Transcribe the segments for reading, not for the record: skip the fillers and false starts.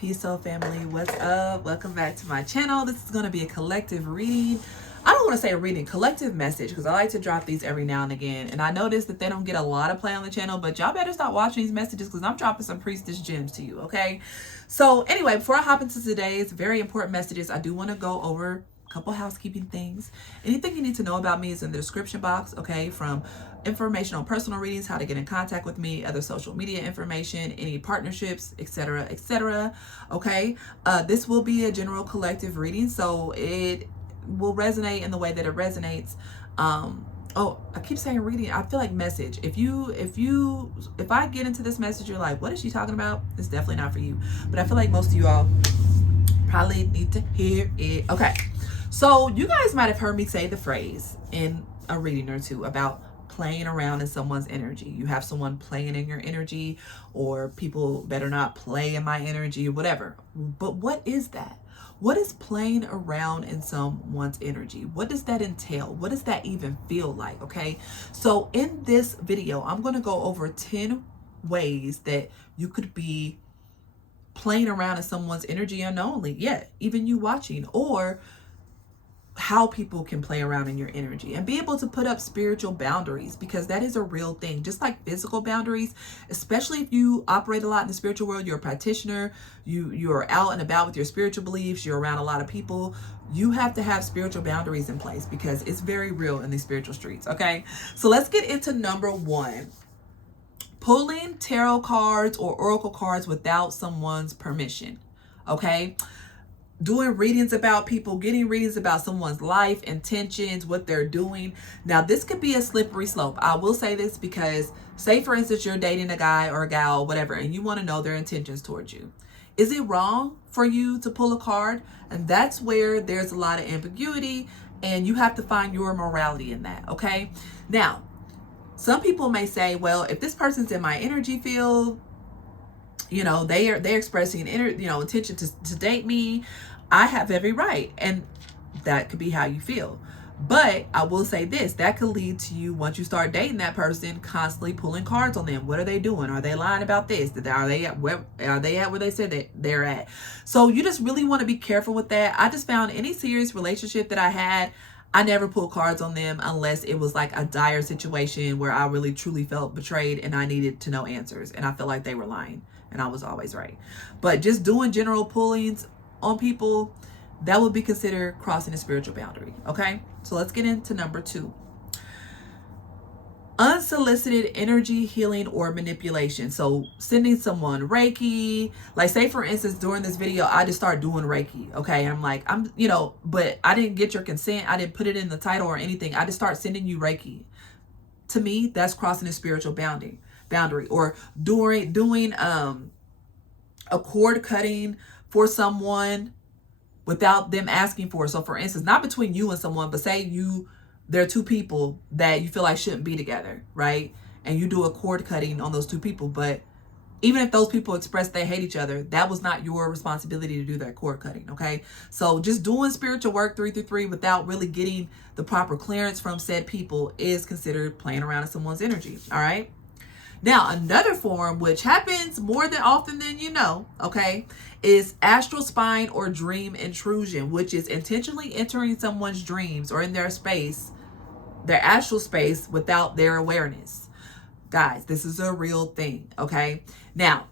Peace, soul family. What's up? Welcome back to my channel. This is going to be a collective reading. I don't want to say a reading, collective message, because I like to drop these every now and again. And I noticed that they don't get a lot of play on the channel, but y'all better start watching these messages because I'm dropping some priestess gems to you, okay? So anyway, before I hop into today's very important messages, I do want to go over couple housekeeping things. Anything you need to know about me is in the description box, okay? From information on personal readings, how to get in contact with me, other social media information, any partnerships, etc., etc. Okay, this will be a general collective reading, so it will resonate in the way that it resonates. Oh, I keep saying reading. I feel like message. If I get into this message, you're like, what is she talking about? It's definitely not for you. But I feel like most of you all probably need to hear it. Okay. So you guys might have heard me say the phrase in a reading or two about playing around in someone's energy. You have someone playing in your energy, or people better not play in my energy, or whatever. But what is that? What is playing around in someone's energy? What does that entail? What does that even feel like? Okay. So in this video, I'm going to go over 10 ways that you could be playing around in someone's energy unknowingly. Yeah, even you watching, or how people can play around in your energy and be able to put up spiritual boundaries, because that is a real thing. Just like physical boundaries, especially if you operate a lot in the spiritual world, you're a practitioner, you're out and about with your spiritual beliefs, you're around a lot of people, you have to have spiritual boundaries in place because it's very real in these spiritual streets. Okay, so let's get into number one. Pulling tarot cards or oracle cards without someone's permission. Okay, doing readings about people, getting readings about someone's life, intentions, what they're doing. Now, this could be a slippery slope. I will say this because, say for instance, you're dating a guy or a gal or whatever, and you want to know their intentions towards you. Is it wrong for you to pull a card? And that's where there's a lot of ambiguity, and you have to find your morality in that. Okay. Now, some people may say, well, if this person's in my energy field, you know, they're expressing intention to date me, I have every right. And that could be how you feel. But I will say this, that could lead to you, once you start dating that person, constantly pulling cards on them. What are they doing? Are they lying about this? Are they at where they said that they're at? So you just really want to be careful with that. I just found any serious relationship that I had, I never pulled cards on them unless it was like a dire situation where I really truly felt betrayed and I needed to know answers, and I felt like they were lying and I was always right. But just doing general pullings on people, that would be considered crossing a spiritual boundary. Okay, so let's get into number two. Unsolicited energy healing or manipulation. So sending someone Reiki, like say for instance, during this video, I just start doing Reiki. Okay. I'm like, but I didn't get your consent. I didn't put it in the title or anything. I just start sending you Reiki. To me, that's crossing a spiritual boundary. Or doing a cord cutting for someone without them asking for it. So for instance, not between you and someone, but say there are two people that you feel like shouldn't be together, right? And you do a cord cutting on those two people. But even if those people express they hate each other, that was not your responsibility to do that cord cutting, okay? So just doing spiritual work 333 without really getting the proper clearance from said people is considered playing around in someone's energy, all right? Now, another form, which happens more than often than you know, okay, is astral spying or dream intrusion, which is intentionally entering someone's dreams or in their space, their astral space, without their awareness. Guys, this is a real thing, okay? Now,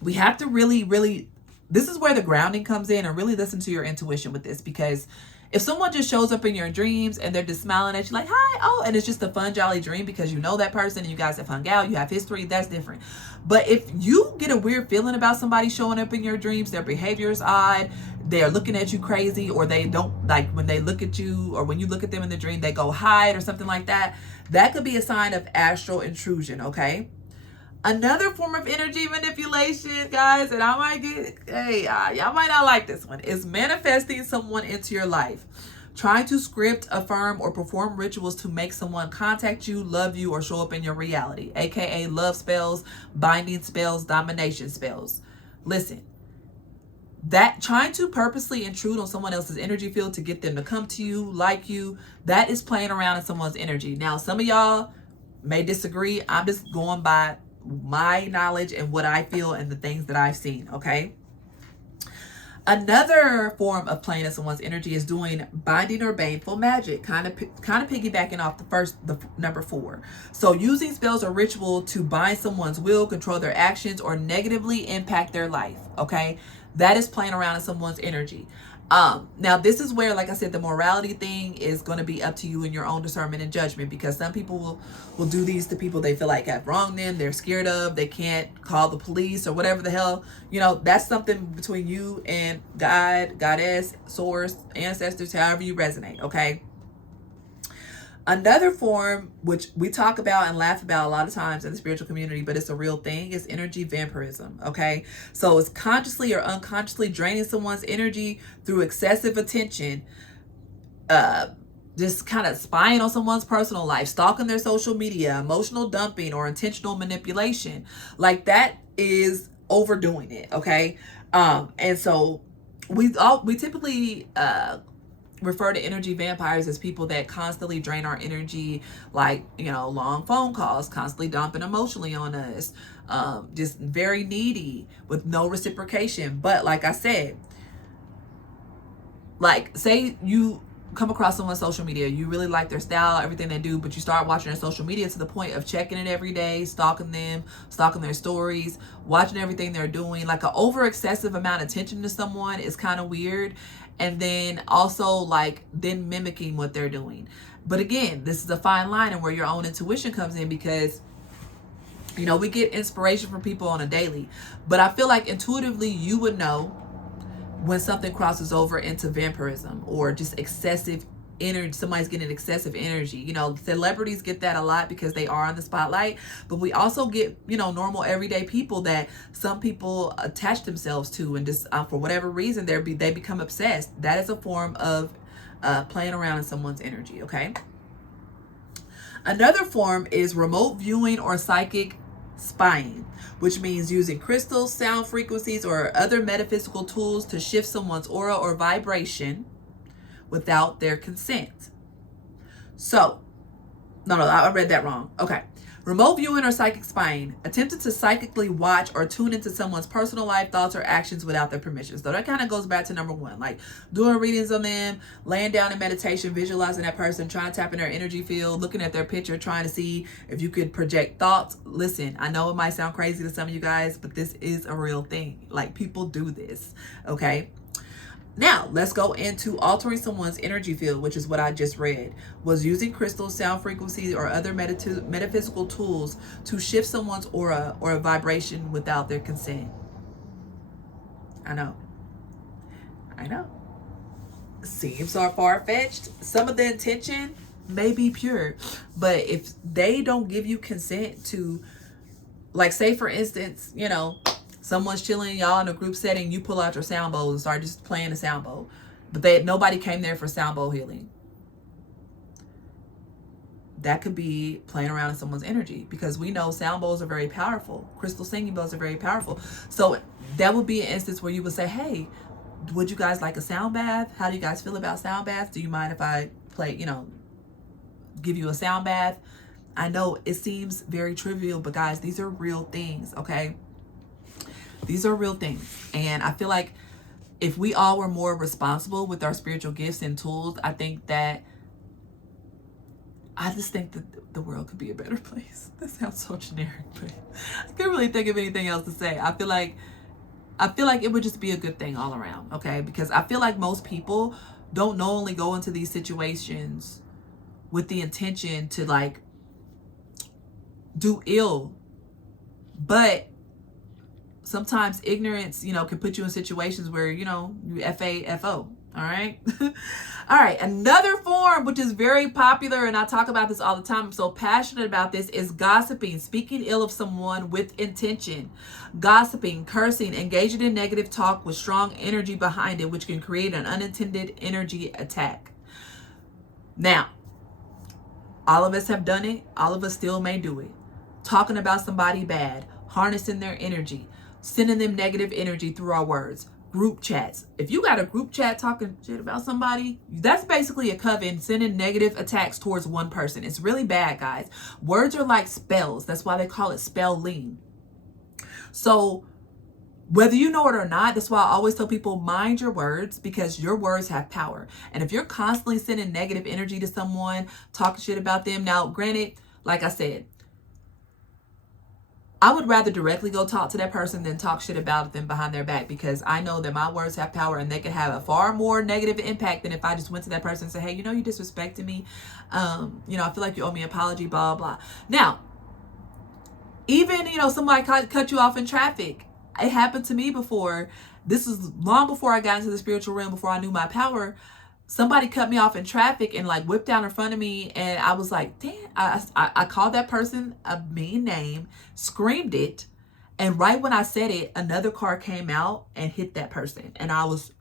we have to really, this is where the grounding comes in, and really listen to your intuition with this, because if someone just shows up in your dreams and they're just smiling at you like, hi, oh, and it's just a fun, jolly dream because you know that person and you guys have hung out, you have history, that's different. But if you get a weird feeling about somebody showing up in your dreams, their behavior is odd, they're looking at you crazy, or they don't, like when they look at you or when you look at them in the dream, they go hide or something like that, that could be a sign of astral intrusion, okay? Another form of energy manipulation, guys, and I might y'all might not like this one, is manifesting someone into your life. Trying to script, affirm, or perform rituals to make someone contact you, love you, or show up in your reality, aka love spells, binding spells, domination spells. Listen, that trying to purposely intrude on someone else's energy field to get them to come to you, like you, that is playing around in someone's energy. Now, some of y'all may disagree. I'm just going by my knowledge and what I feel and the things that I've seen, okay? Another form of playing in someone's energy is doing binding or baneful magic, kind of piggybacking off the number 4. So using spells or ritual to bind someone's will, control their actions, or negatively impact their life. Okay, that is playing around in someone's energy. Now this is where, like I said, the morality thing is going to be up to you in your own discernment and judgment, because some people will do these to people they feel like have wronged them, they're scared of, they can't call the police or whatever the hell, that's something between you and God, goddess, source, ancestors, however you resonate. Okay. Another form, which we talk about and laugh about a lot of times in the spiritual community, but it's a real thing, is energy vampirism. Okay, so it's consciously or unconsciously draining someone's energy through excessive attention, just kind of spying on someone's personal life, stalking their social media, emotional dumping, or intentional manipulation. Like, that is overdoing it. Okay, and so we typically refer to energy vampires as people that constantly drain our energy, like, long phone calls, constantly dumping emotionally on us, just very needy with no reciprocation. But like I said, like, say you come across someone's social media, you really like their style, everything they do, but you start watching their social media to the point of checking it every day, stalking them, stalking their stories, watching everything they're doing. Like, an over excessive amount of attention to someone is kind of weird. And then also, like, then mimicking what they're doing. But again, this is a fine line, and where your own intuition comes in, because we get inspiration from people on a daily, but I feel like intuitively you would know when something crosses over into vampirism or just excessive energy. Somebody's getting excessive energy. Celebrities get that a lot because they are on the spotlight, but we also get normal everyday people that some people attach themselves to, and just for whatever reason they become obsessed. That is a form of playing around in someone's energy. Okay, another form is remote viewing or psychic spying, which means using crystals, sound frequencies, or other metaphysical tools to shift someone's aura or vibration without their consent. So, no, I read that wrong. Okay. Remote viewing or psychic spying, attempting to psychically watch or tune into someone's personal life, thoughts, or actions without their permission. So that kind of goes back to number 1, like doing readings on them, laying down in meditation, visualizing that person, trying to tap in their energy field, looking at their picture, trying to see if you could project thoughts. Listen, I know it might sound crazy to some of you guys, but this is a real thing. Like, people do this. Okay. Now, let's go into altering someone's energy field, which is what I just read, was using crystals, sound frequencies, or other metaphysical tools to shift someone's aura or vibration without their consent. I know. Seems so far-fetched. Some of the intention may be pure, but if they don't give you consent to, like, say for instance, someone's chilling, y'all in a group setting, you pull out your sound bowl and start just playing the sound bowl, but nobody came there for sound bowl healing. That could be playing around in someone's energy, because we know sound bowls are very powerful. Crystal singing bowls are very powerful. So that would be an instance where you would say, hey, would you guys like a sound bath? How do you guys feel about sound baths? Do you mind if I play, give you a sound bath? I know it seems very trivial, but guys, these are real things. Okay. These are real things. And I feel like if we all were more responsible with our spiritual gifts and tools, I just think that the world could be a better place. That sounds so generic, but I can't really think of anything else to say. I feel like it would just be a good thing all around. Okay. Because I feel like most people don't knowingly go into these situations with the intention to, like, do ill, but sometimes ignorance, can put you in situations where, you FAFO. All right. All right. Another form, which is very popular, and I talk about this all the time, I'm so passionate about this, is gossiping, speaking ill of someone with intention. Gossiping, cursing, engaging in negative talk with strong energy behind it, which can create an unintended energy attack. Now, all of us have done it. All of us still may do it. Talking about somebody bad, harnessing their energy, sending them negative energy through our words. Group chats. If you got a group chat talking shit about somebody, that's basically a coven sending negative attacks towards one person. It's really bad, guys. Words are like spells. That's why they call it spelling. So Whether you know it or not, that's why I always tell people, mind your words, because your words have power. And if you're constantly sending negative energy to someone, talking shit about them, now granted, like I said, I would rather directly go talk to that person than talk shit about them behind their back, because I know that my words have power and they can have a far more negative impact than if I just went to that person and said, hey, you know, you disrespected me. You know, I feel like you owe me an apology, blah, blah. Now, even, you know, somebody cut you off in traffic. It happened to me before. This is long before I got into the spiritual realm, before I knew my power. Somebody cut me off in traffic and like whipped down in front of me, and I was like, damn. I called that person a mean name, screamed it, and right when I said it, another car came out and hit that person, and I was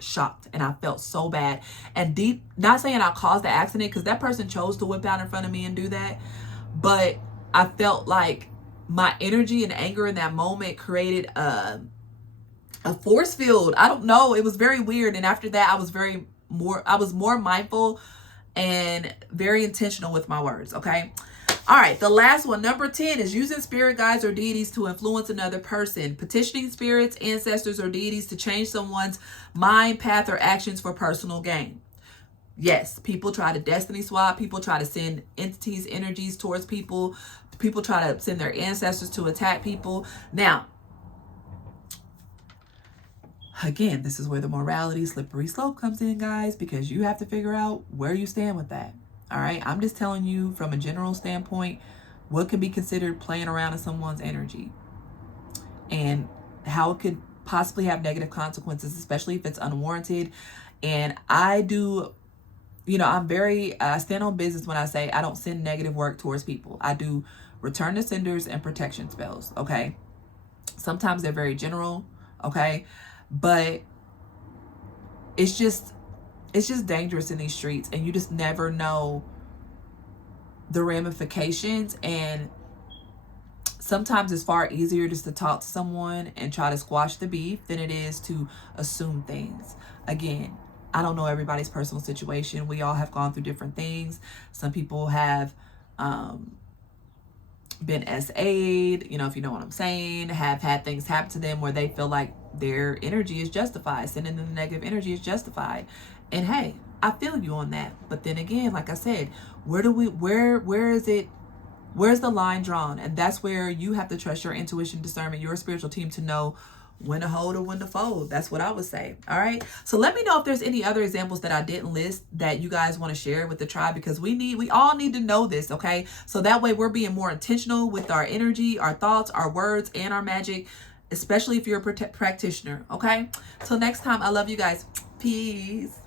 shocked and I felt so bad. And deep, not saying I caused the accident, because that person chose to whip out in front of me and do that, but I felt like my energy and anger in that moment created a force field. I don't know. It was very weird. And after that, I was more mindful and very intentional with my words. Okay. All right. The last one, number 10, is using spirit guides or deities to influence another person. Petitioning spirits, ancestors, or deities to change someone's mind, path, or actions for personal gain. Yes, people try to destiny swap. People try to send entities, energies towards people. People try to send their ancestors to attack people. Now, again, this is where the morality slippery slope comes in, guys, because you have to figure out where you stand with that. All right. I'm just telling you from a general standpoint, what can be considered playing around in someone's energy and how it could possibly have negative consequences, especially if it's unwarranted. And I do, you know, I stand on business when I say I don't send negative work towards people. I do return to senders and protection spells. Okay. Sometimes they're very general. Okay. But it's just dangerous in these streets, and you just never know the ramifications. And sometimes it's far easier just to talk to someone and try to squash the beef than it is to assume things. Again, I don't know everybody's personal situation. We all have gone through different things. Some people have been SA'd, you know, if you know what I'm saying, have had things happen to them where they feel like their energy is justified, sending them the negative energy is justified. And hey, I feel you on that. But then again, like I said, where's the line drawn? And that's where you have to trust your intuition, discernment, your spiritual team to know when to hold or when to fold. That's what I would say. All right. So let me know if there's any other examples that I didn't list that you guys want to share with the tribe, because we all need to know this. Okay. So that way we're being more intentional with our energy, our thoughts, our words, and our magic, especially if you're a practitioner. Okay. Till next time, I love you guys. Peace.